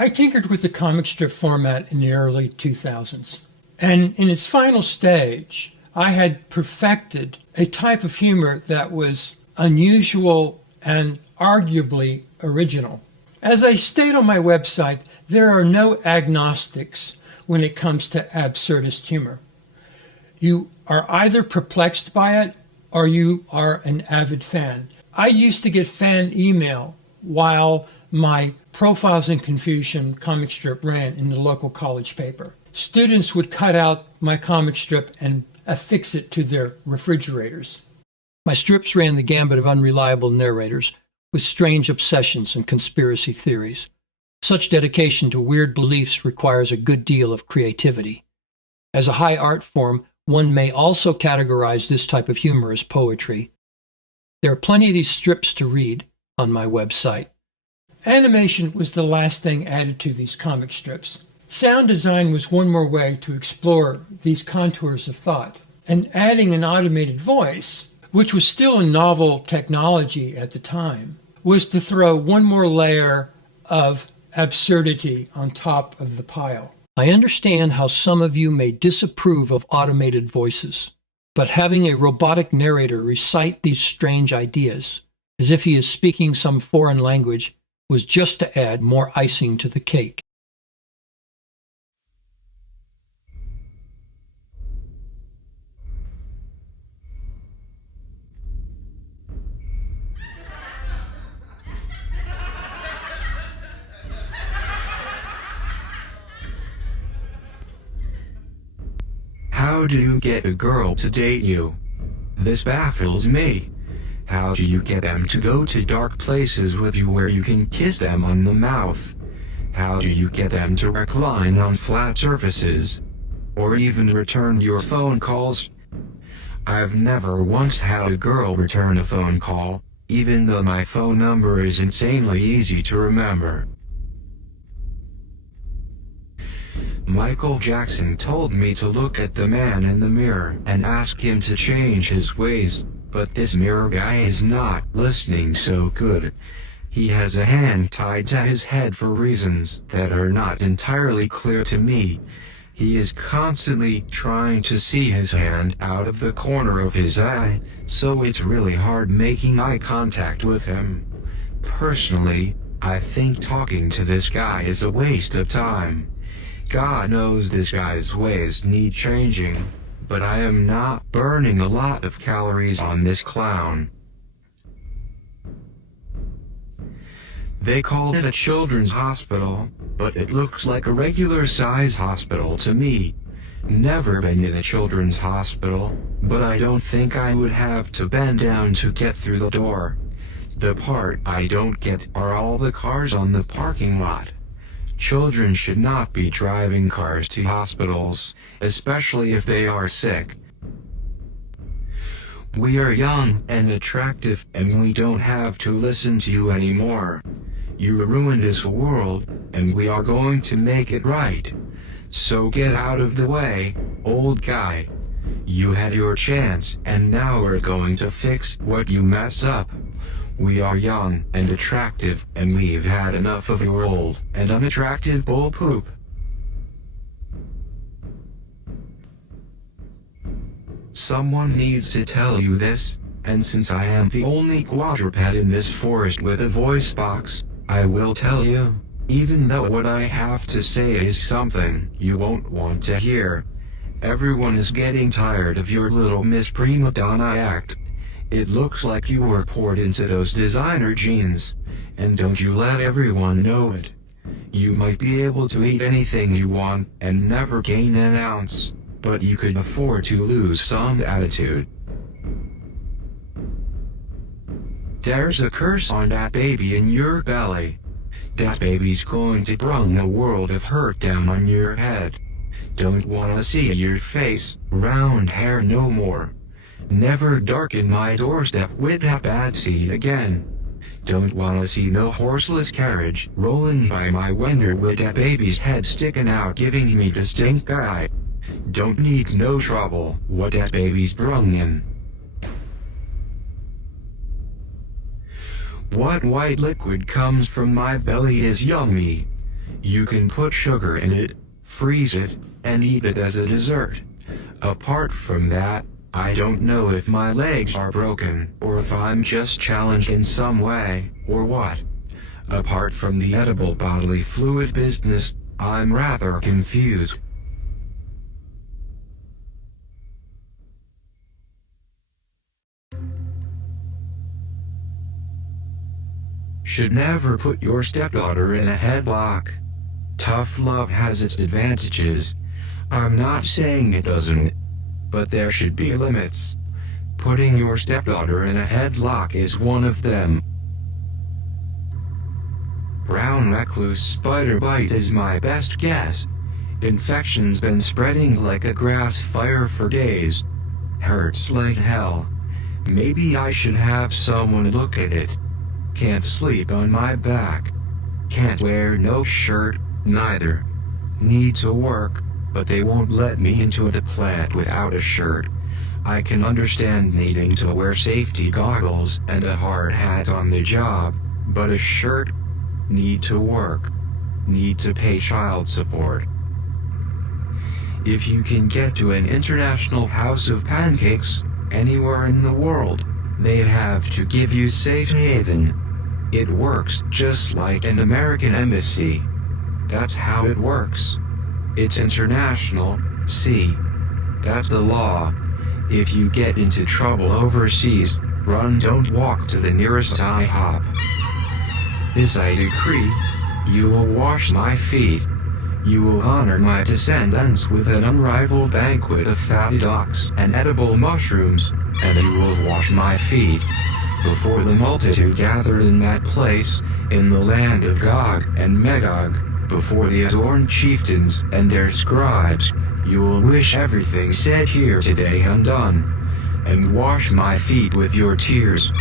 I tinkered with the comic strip format in the early 2000s. And in its final stage, I had perfected a type of humor that was unusual and arguably original. As I state on my website, there are no agnostics when it comes to absurdist humor. You are either perplexed by it or you are an avid fan. I used to get fan email while my Profiles in Confusion comic strip ran in the local college paper. Students would cut out my comic strip and affix it to their refrigerators. My strips ran the gambit of unreliable narrators with strange obsessions and conspiracy theories. Such dedication to weird beliefs requires a good deal of creativity. As a high art form, one may also categorize this type of humor as poetry. There are plenty of these strips to read on my website. Animation was the last thing added to these comic strips. Sound design was one more way to explore these contours of thought. And adding an automated voice, which was still a novel technology at the time, was to throw one more layer of absurdity on top of the pile. I understand how some of you may disapprove of automated voices, but having a robotic narrator recite these strange ideas, as if he is speaking some foreign language, was just to add more icing to the cake. How do you get a girl to date you? This baffles me. How do you get them to go to dark places with you where you can kiss them on the mouth? How do you get them to recline on flat surfaces? Or even return your phone calls? I've never once had a girl return a phone call, even though my phone number is insanely easy to remember. Michael Jackson told me to look at the man in the mirror and ask him to change his ways, but this mirror guy is not listening so good. He has a hand tied to his head for reasons that are not entirely clear to me. He is constantly trying to see his hand out of the corner of his eye, so it's really hard making eye contact with him. Personally, I think talking to this guy is a waste of time. God knows this guy's ways need changing, but I am not burning a lot of calories on this clown. They called it a children's hospital, but it looks like a regular-size hospital to me. Never been in a children's hospital, but I don't think I would have to bend down to get through the door. The part I don't get are all the cars on the parking lot. Children should not be driving cars to hospitals, especially if they are sick. We are young and attractive, and we don't have to listen to you anymore. You ruined this world, and we are going to make it right. So get out of the way, old guy. You had your chance, and now we're going to fix what you messed up. We are young and attractive, and we've had enough of your old and unattractive bull poop. Someone needs to tell you this, and since I am the only quadruped in this forest with a voice box, I will tell you, even though what I have to say is something you won't want to hear. Everyone is getting tired of your little Miss Prima Donna act. It looks like you were poured into those designer jeans, and don't you let everyone know it. You might be able to eat anything you want and never gain an ounce, but you could afford to lose some attitude. There's a curse on that baby in your belly. That baby's going to bring a world of hurt down on your head. Don't wanna see your face, round hair no more. Never darken my doorstep with that bad seed again. Don't wanna see no horseless carriage rolling by my window with that baby's head sticking out giving me the stink eye. Don't need no trouble what that baby's brung in. What white liquid comes from my belly is yummy. You can put sugar in it, freeze it, and eat it as a dessert. Apart from that, I don't know if my legs are broken, or if I'm just challenged in some way, or what. Apart from the edible bodily fluid business, I'm rather confused. Should never put your stepdaughter in a headlock. Tough love has its advantages. I'm not saying it doesn't. But there should be limits. Putting your stepdaughter in a headlock is one of them. Brown recluse spider bite is my best guess. Infection's been spreading like a grass fire for days. Hurts like hell. Maybe I should have someone look at it. Can't sleep on my back. Can't wear no shirt, neither. Need to work, but they won't let me into the plant without a shirt. I can understand needing to wear safety goggles and a hard hat on the job, but a shirt? Need to work. Need to pay child support. If you can get to an international house of pancakes, anywhere in the world, they have to give you safe haven. It works just like an American embassy. That's how it works. It's international, see? That's the law. If you get into trouble overseas, run, don't walk to the nearest IHOP. This I decree. You will wash my feet. You will honor my descendants with an unrivaled banquet of fatty ducks and edible mushrooms, and you will wash my feet. Before the multitude gathered in that place, in the land of Gog and Magog, before the adorned chieftains and their scribes, you will wish everything said here today undone, and wash my feet with your tears.